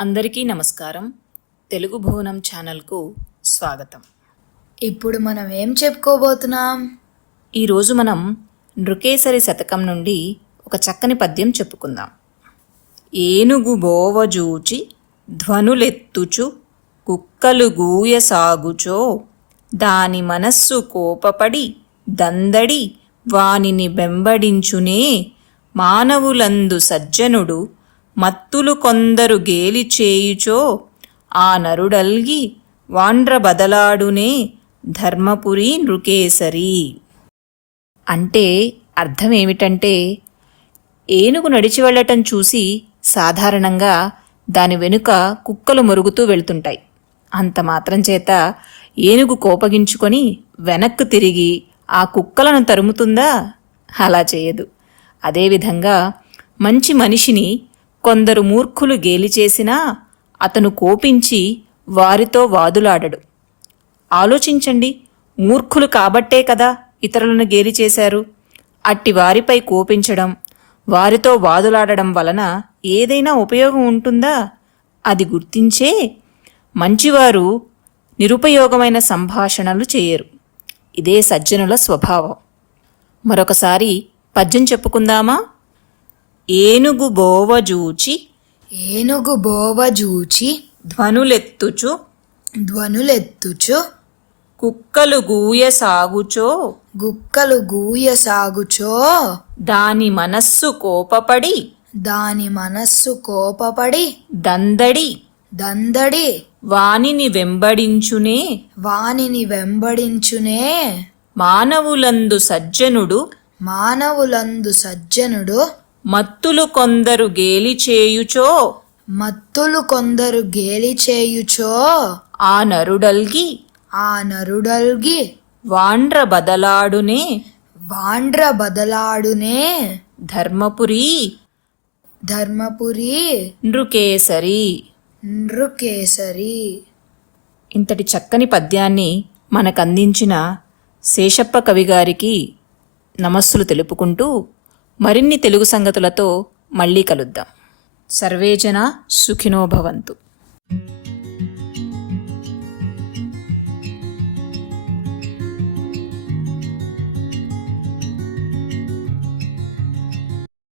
అందరికీ నమస్కారం. తెలుగు భువనం ఛానల్కు స్వాగతం. ఇప్పుడు మనం ఏం చెప్పుకోబోతున్నాం? ఈరోజు మనం నృకేసరి శతకం నుండి ఒక చక్కని పద్యం చెప్పుకుందాం. ఏనుగు బోవజూచి ధ్వనులెత్తుచు కుక్కలు గూయ సాగుచో దాని మనస్సు కోపపడి దందడి వానిని బెంబడించునే మానవులందు సజ్జనుడు మత్తులు కొందరు గేలి చేయుచో ఆ నరుడల్గి వాండ్ర బదలాడునే ధర్మపురి నృకేసరి. అంటే అర్థం ఏమిటంటే ఏనుగు నడిచి వెళ్ళటం చూసి సాధారణంగా దాని వెనుక కుక్కలు మరుగుతూ వెళ్తుంటాయి. అంత మాత్రం చేత ఏనుగు కోపగించుకొని వెనక్కు తిరిగి ఆ కుక్కలను తరుముతుందా? అలా చేయదు. అదేవిధంగా మంచి మనిషిని కొందరు మూర్ఖులు గేలి చేసినా అతను కోపించి వారితో వాదులాడడు. ఆలోచించండి మూర్ఖులు కాబట్టే కదా ఇతరులను గేలి చేశారు. అట్టి వారిపై కోపించడం వారితో వాదులాడడం వలన ఏదైనా ఉపయోగం ఉంటుందా? అది గుర్తించే మంచివారు నిరుపయోగమైన సంభాషణలు చేయరు. ఇదే సజ్జనుల స్వభావం. మరొకసారి పద్యం చెప్పుకుందామా? ఏనుగు బోవజూచి ఏనుగు బోవ జూచి ధ్వనులెత్తుచు ధ్వనులెత్తుచు కుక్కలు గూయ సాగుచో గుక్కలు గూయ సాగుచో దాని మనస్సు కోపపడి దాని మనస్సు కోపపడి దందడి దందడి వానిని వెంబడించునే వానిని వెంబడించునే మానవులందు సజ్జనుడు మానవులందు సజ్జనుడు మత్తులు కొందరు గేలి చేయుచో? మత్తులు కొందరు గేలి చేయుచో? ఆ నరుడల్గి. ఆ నరుడల్గి. వాండ్ర బదలాడునే. వాండ్ర బదలాడునే. ధర్మపురి. ధర్మపురి. నృకేసరి. నృకేసరి. ఇంతటి చక్కని పద్యాన్ని మనకందించిన శేషప్ప కవిగారికి నమస్సులు తెలుపుకుంటూ మరిన్ని తెలుగు సంగతులతో మళ్ళీ కలుద్దాం. సర్వేజన సుఖినో భవంతు.